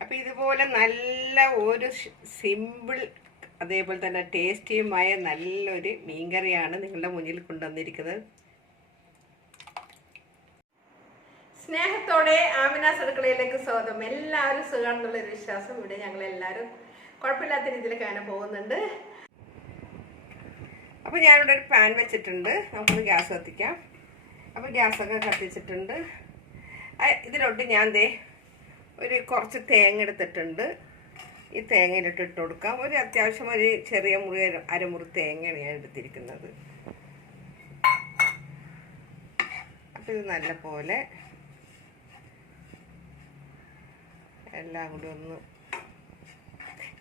അപ്പോൾ ഇതുപോലെ നല്ല ഒരു സിമ്പിൾ അതേപോലെ തന്നെ ടേസ്റ്റിയുമായ നല്ലൊരു മീൻകറിയാണ് നിങ്ങളുടെ മുന്നിൽ കൊണ്ടുവന്നിരിക്കുന്നത്. സ്നേഹത്തോടെ ആമിനാസ് അടുക്കളയിലേക്ക് സ്വാഗതം. എല്ലാവരും സുഖമാണെന്നുള്ളൊരു വിശ്വാസം. ഇവിടെ ഞങ്ങളെല്ലാവരും കുഴപ്പമില്ലാത്ത രീതിയിലൊക്കെ അങ്ങനെ പോകുന്നുണ്ട്. അപ്പോൾ ഞാനിവിടെ ഒരു പാൻ വെച്ചിട്ടുണ്ട്. നമുക്കൊന്ന് ഗ്യാസ് കത്തിക്കാം. അപ്പോൾ ഗ്യാസൊക്കെ കത്തിച്ചിട്ടുണ്ട്. ഇതിലോട്ട് ഞാൻ ഒരു കുറച്ച് തേങ്ങ എടുത്തിട്ടുണ്ട്. ഈ തേങ്ങയിലിട്ട് ഇട്ട് കൊടുക്കാം. ഒരു അത്യാവശ്യം ഒരു ചെറിയ മുറി അരമുറി തേങ്ങയാണ് ഞാൻ എടുത്തിരിക്കുന്നത്. അപ്പോൾ ഇത് നല്ല പോലെ എല്ലാം കൂടി ഒന്ന്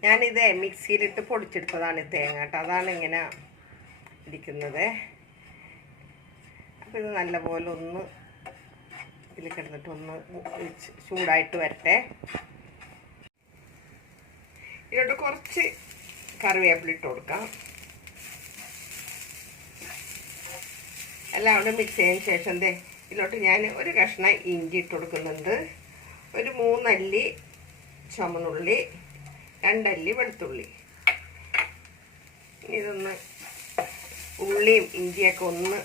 ഞാനിത് മിക്സിയിലിട്ട് പൊടിച്ചെടുത്തതാണ് ഈ തേങ്ങ കേട്ടോ. അതാണ് ഇങ്ങനെ ഇരിക്കുന്നത്. അപ്പോൾ ഇത് നല്ലപോലെ ഒന്ന് ഇതിൽ കിടന്നിട്ട് ഒന്ന് ചൂടായിട്ട് വരട്ടെ. ഇതിലോട്ട് കുറച്ച് കറിവേപ്പില ഇട്ട് കൊടുക്കാം. എല്ലാം കൂടെ മിക്സ് ചെയ്തതിന് ശേഷം ഇതിലോട്ട് ഞാൻ ഒരു കഷ്ണം ഇഞ്ചി ഇട്ട് കൊടുക്കുന്നുണ്ട്. ഒരു 3 അല്ലി ചുമന്നുള്ളി, 2 അല്ലി വെളുത്തുള്ളി. ഇതൊന്ന് ഉള്ളിയും ഇഞ്ചിയൊക്കെ ഒന്ന്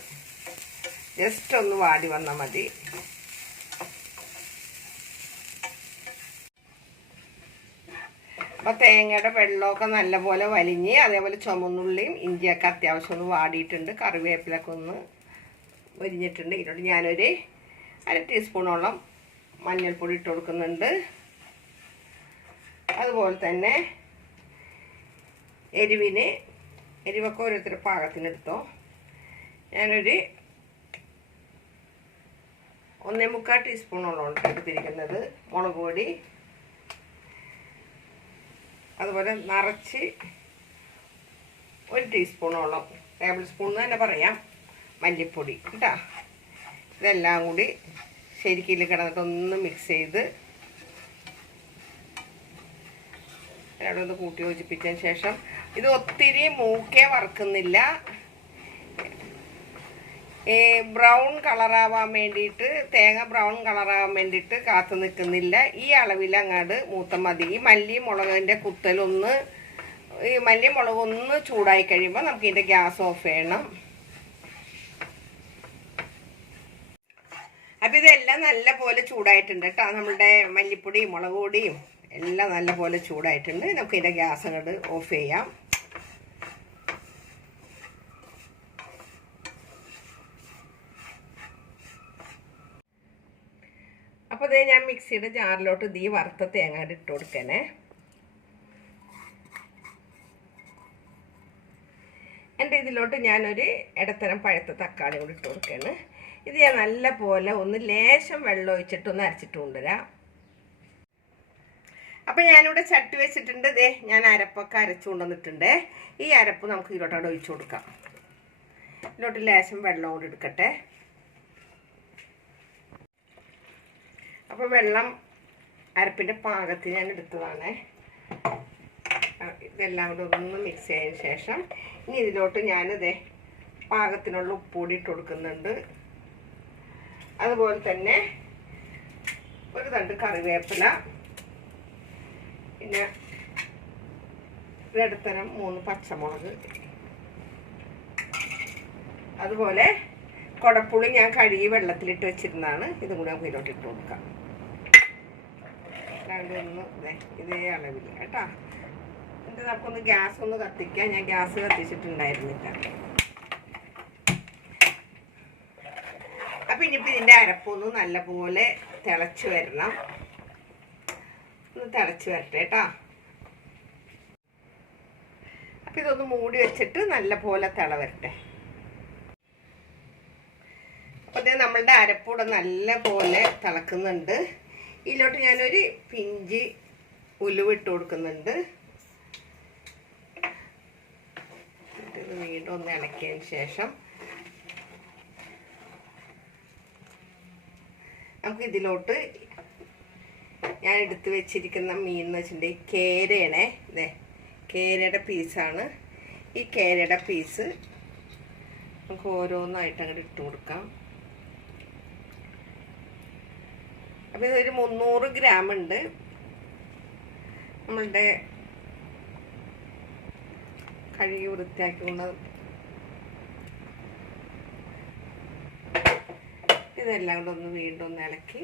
ജസ്റ്റ് ഒന്ന് വാടി വന്നാൽ മതി. അപ്പോൾ തേങ്ങയുടെ വെള്ളമൊക്കെ നല്ലപോലെ വലിഞ്ഞ് അതേപോലെ ചുമന്നുള്ളിയും ഇഞ്ചിയൊക്കെ അത്യാവശ്യം ഒന്ന് വാടിയിട്ടുണ്ട്. കറിവേപ്പിലൊക്കെ ഒന്ന് വലിഞ്ഞിട്ടുണ്ട്. ഇതിലോട്ട് ഞാനൊരു 1/2 ടീസ്പൂണോളം മഞ്ഞൾപ്പൊടി ഇട്ട് കൊടുക്കുന്നുണ്ട്. അതുപോലെ തന്നെ എരിവൊക്കെ ഓരോരുത്തരുടെ പാകത്തിനെടുത്തോ. ഞാനൊരു 1.25 ടീസ്പൂണോളം എടുത്തിരിക്കുന്നത് മുളക് പൊടി. അതുപോലെ നിറച്ച് 1 ടീസ്പൂണോളം ടേബിൾ സ്പൂൺ തന്നെ പറയാം മല്ലിപ്പൊടി കേട്ടോ. ഇതെല്ലാം കൂടി ശരിക്കും കിടന്നിട്ട് ഒന്ന് മിക്സ് ചെയ്ത് അവിടെ ഒന്ന് കൂട്ടി യോജിപ്പിച്ചതിന് ശേഷം ഇത് ഒത്തിരി മൂക്കേ വറുക്കുന്നില്ല. ബ്രൗൺ കളറാവാൻ വേണ്ടിയിട്ട് തേങ്ങ ബ്രൗൺ കളറാവാൻ വേണ്ടിയിട്ട് കാത്തു നിൽക്കുന്നില്ല. ഈ അളവിൽ അങ്ങോട്ട് മൂത്ത മതി. ഈ മല്ലി മുളകിൻ്റെ കുത്തലൊന്ന് ഈ മല്ലി മുളകൊന്ന് ചൂടായി കഴിയുമ്പോൾ നമുക്ക് ഇതിൻ്റെ ഗ്യാസ് ഓഫ് ചെയ്യണം. അപ്പം ഇതെല്ലാം നല്ല പോലെ ചൂടായിട്ടുണ്ട് കേട്ടോ. നമ്മളുടെ മല്ലിപ്പൊടിയും മുളക് പൊടിയും എല്ലാം നല്ല പോലെ ചൂടായിട്ടുണ്ട്. നമുക്ക് ഇതിൻ്റെ ഗ്യാസ് അങ്ങോട്ട് ഓഫ് ചെയ്യാം. അപ്പോൾ ഞാൻ മിക്സിയുടെ ജാറിലോട്ട് വറുത്ത തേങ്ങ ഇട്ട് കൊടുക്കണേ. എൻ്റെ ഇതിലോട്ട് ഞാനൊരു ഇടത്തരം പഴുത്ത തക്കാളി കൂടി ഇട്ട് കൊടുക്കുകയാണ്. ഇത് ഞാൻ നല്ല പോലെ ഒന്ന് ലേശം വെള്ളം ഒഴിച്ചിട്ടൊന്ന് അരച്ചിട്ട് കൊണ്ടുവരാം. അപ്പം ഞാനിവിടെ ചട്ടി വെച്ചിട്ടുണ്ട്. ഞാൻ അരപ്പൊക്കെ അരച്ചു കൊണ്ടുവന്നിട്ടുണ്ട്. ഈ അരപ്പ് നമുക്ക് ഇതിലോട്ടോടെ ഒഴിച്ചു കൊടുക്കാം. ഇതിലോട്ട് ലേശം വെള്ളം കൂടി എടുക്കട്ടെ. അപ്പോൾ വെള്ളം അരപ്പിൻ്റെ പാകത്തിന് ഞാൻ എടുത്തതാണ്. ഇതെല്ലാം കൂടെ ഒന്ന് മിക്സ് ചെയ്തതിന് ശേഷം ഇനി ഇതിലോട്ട് ഞാനിത് പാകത്തിനുള്ള ഉപ്പുപൊടി ഇട്ട് കൊടുക്കുന്നുണ്ട്. അതുപോലെ തന്നെ ഒരു തണ്ട് കറിവേപ്പില, പിന്നെ ഇടത്തരം 3 പച്ചമുളക്, അതുപോലെ കുടപ്പുളി ഞാൻ കഴുകി വെള്ളത്തിലിട്ട് വെച്ചിരുന്നതാണ്. ഇതും കൂടി നമുക്ക് ഇതിലോട്ട് ഇട്ട് കൊടുക്കാം. ഒന്ന് ഇതേ അളവിൽ കേട്ടോ. എന്നിട്ട് നമുക്കൊന്ന് ഗ്യാസ് ഒന്ന് കത്തിക്കാം. ഞാൻ ഗ്യാസ് കത്തിച്ചിട്ടുണ്ടായിരുന്നില്ല. അപ്പം ഇനിയിപ്പോൾ ഇതിൻ്റെ അരപ്പൊന്ന് നല്ലപോലെ തിളച്ച് വരണം. ഒന്ന് തിളച്ച് വരട്ടെ കേട്ടോ. അപ്പം ഇതൊന്ന് മൂടി വെച്ചിട്ട് നല്ലപോലെ തിള വരട്ടെ. അപ്പോൾ ഇത് നമ്മളുടെ അരപ്പൂടെ നല്ല പോലെ തിളക്കുന്നുണ്ട്. ഇതിലോട്ട് ഞാനൊരു പിഞ്ച് ഉലുവ ഇട്ട് കൊടുക്കുന്നുണ്ട്. ഇത് വീണ്ടും ഒന്ന് ഇളക്കിയതിന് ശേഷം നമുക്ക് ഇതിലോട്ട് ഞാൻ എടുത്ത് വെച്ചിരിക്കുന്ന മീൻ എന്ന് വെച്ചിട്ടുണ്ടെങ്കിൽ കേരയാണേ. കേരയുടെ പീസാണ്. ഈ കേരയുടെ പീസ് നമുക്ക് ഓരോന്നായിട്ട് അങ്ങോട്ട് ഇട്ട് കൊടുക്കാം. അപ്പോൾ ഇതൊരു 300 ഗ്രാം ഉണ്ട്. നമ്മളുടെ കഴുകി വൃത്തിയാക്കിക്കൊണ്ട് ഇതെല്ലാം കൂടെ ഒന്ന് വീണ്ടും ഒന്ന് ഇളക്കി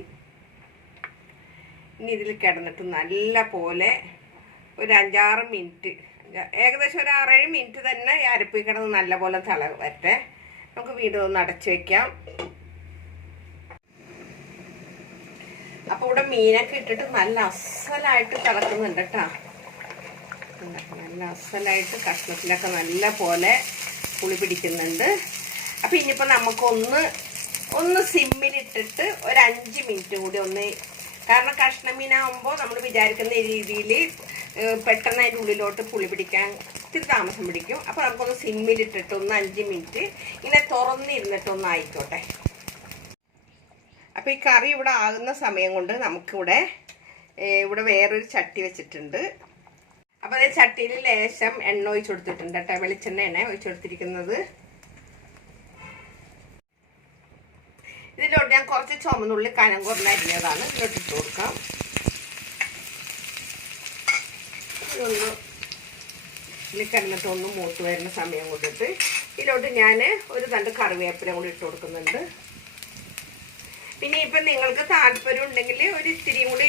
ഇനി ഇതിൽ കിടന്നിട്ട് നല്ല പോലെ ഒരു 5-6 മിനിറ്റ്, ഏകദേശം ഒരു 6-7 മിനിറ്റ് തന്നെ ഈ അരപ്പിൽ കിടന്ന് നല്ല പോലെ വരട്ടെ. നമുക്ക് വീണ്ടും ഒന്ന് അടച്ചു വെക്കാം. അപ്പോൾ ഇവിടെ മീനൊക്കെ ഇട്ടിട്ട് നല്ല അസലായിട്ട് തിളക്കുന്നുണ്ട് കേട്ടോ. നല്ല അസലായിട്ട് കഷ്ണത്തിലൊക്കെ നല്ല പോലെ പുളി പിടിക്കുന്നുണ്ട്. അപ്പോൾ ഇനിയിപ്പോൾ നമുക്കൊന്ന് സിമ്മിലിട്ടിട്ട് ഒരു 5 മിനിറ്റ് കൂടി ഒന്ന്, കാരണം കഷ്ണമീനാകുമ്പോൾ നമ്മൾ വിചാരിക്കുന്ന രീതിയിൽ പെട്ടെന്ന് അതിൻ്റെ ഉള്ളിലോട്ട് പുളി പിടിക്കാൻ ഇത്തിരി താമസം പിടിക്കും. അപ്പോൾ നമുക്കൊന്ന് സിമ്മിലിട്ടിട്ട് ഒന്ന് 5 മിനിറ്റ് ഇങ്ങനെ തുറന്നിരുന്നിട്ടൊന്ന് ആയിക്കോട്ടെ. അപ്പോൾ ഈ കറി ഇവിടെ ആകുന്ന സമയം കൊണ്ട് നമുക്കിവിടെ വേറൊരു ചട്ടി വെച്ചിട്ടുണ്ട്. അപ്പോൾ അതേ ചട്ടിയിൽ ലേശം എണ്ണ ഒഴിച്ചു കൊടുത്തിട്ടുണ്ട് കേട്ടോ. വെളിച്ചെണ്ണയാണ് ഒഴിച്ചു കൊടുത്തിരിക്കുന്നത്. ഇതിലോട്ട് ഞാൻ കുറച്ച് ചുമന്നുള്ളി കനം കുറഞ്ഞ അരിഞ്ഞതാണ് ഇതിലോട്ട് ഇട്ട് കൊടുക്കാം. ഇതൊന്ന് ഇതിൽ കിടന്നിട്ട് ഒന്ന് മൂത്ത് വരുന്ന സമയം കൊണ്ടിട്ട് ഇതിലോട്ട് ഞാൻ ഒരു 2 കറിവേപ്പില കൂടി ഇട്ട് കൊടുക്കുന്നുണ്ട്. പിന്നെ ഇപ്പം നിങ്ങൾക്ക് താല്പര്യം ഉണ്ടെങ്കിൽ ഒരു ഇത്തിരിയും കൂടി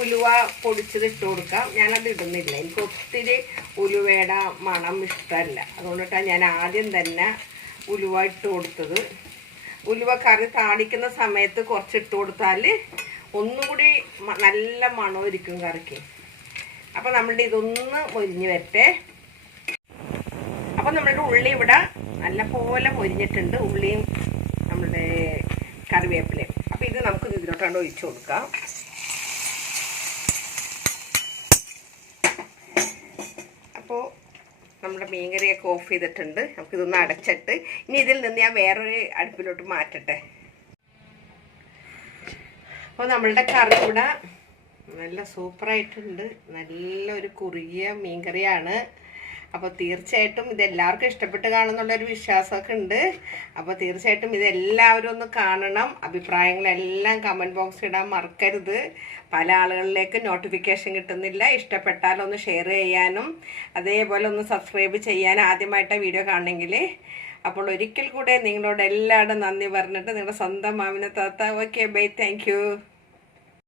ഉലുവ പൊടിച്ചത് ഇട്ട് കൊടുക്കാം. ഞാനത് ഇടുന്നില്ല, എനിക്ക് ഒത്തിരി ഉലുവയുടെ മണം ഇഷ്ടമല്ല. അതുകൊണ്ടിട്ടാണ് ഞാൻ ആദ്യം തന്നെ ഉലുവ ഇട്ട് കൊടുത്തത്. ഉലുവ കറി താളിക്കുന്ന സമയത്ത് കുറച്ച് ഇട്ട് കൊടുത്താൽ ഒന്നും കൂടി നല്ല മണമായിരിക്കും കറിക്ക്. അപ്പോൾ നമ്മളുടെ ഇതൊന്ന് മൊരിഞ്ഞ് വരട്ടെ. അപ്പോൾ നമ്മളുടെ ഉള്ളി ഇവിടെ നല്ല പോലെ മൊരിഞ്ഞിട്ടുണ്ട്, ഉള്ളിയും നമ്മളുടെ കറിവേപ്പിലയും. അപ്പോൾ ഇത് നമുക്ക് ഇതിലോട്ടാണ്ട് ഒഴിച്ചു കൊടുക്കാം. അപ്പോൾ നമ്മുടെ മീൻകറിയൊക്കെ ഓഫ് ചെയ്തിട്ടുണ്ട്. നമുക്കിതൊന്ന് അടച്ചിട്ട് ഇനി ഇതിൽ നിന്ന് ഞാൻ വേറൊരു അടുപ്പിലോട്ട് മാറ്റട്ടെ. അപ്പോൾ നമ്മളുടെ കറി ഇവിടെ നല്ല സൂപ്പറായിട്ടുണ്ട്. നല്ലൊരു കുറുകിയ മീൻകറിയാണ്. അപ്പോൾ തീർച്ചയായിട്ടും ഇതെല്ലാവർക്കും ഇഷ്ടപ്പെട്ട് കാണുന്നുള്ളൊരു വിശ്വാസമൊക്കെ ഉണ്ട്. അപ്പോൾ തീർച്ചയായിട്ടും ഇതെല്ലാവരും ഒന്ന് കാണണം. അഭിപ്രായങ്ങളെല്ലാം കമൻറ്റ് ബോക്സിൽ ഇടാൻ മറക്കരുത്. പല ആളുകളിലേക്ക് നോട്ടിഫിക്കേഷൻ കിട്ടുന്നില്ല. ഇഷ്ടപ്പെട്ടാലൊന്ന് ഷെയർ ചെയ്യാനും അതേപോലെ ഒന്ന് സബ്സ്ക്രൈബ് ചെയ്യാനും ആദ്യമായിട്ട് വീഡിയോ കാണണമെങ്കിൽ. അപ്പോൾ ഒരിക്കൽ കൂടെ നിങ്ങളോട് എല്ലാവരും നന്ദി പറഞ്ഞിട്ട് നിങ്ങളുടെ സ്വന്തം മാമിന താത്ത. Okay bye, thank you.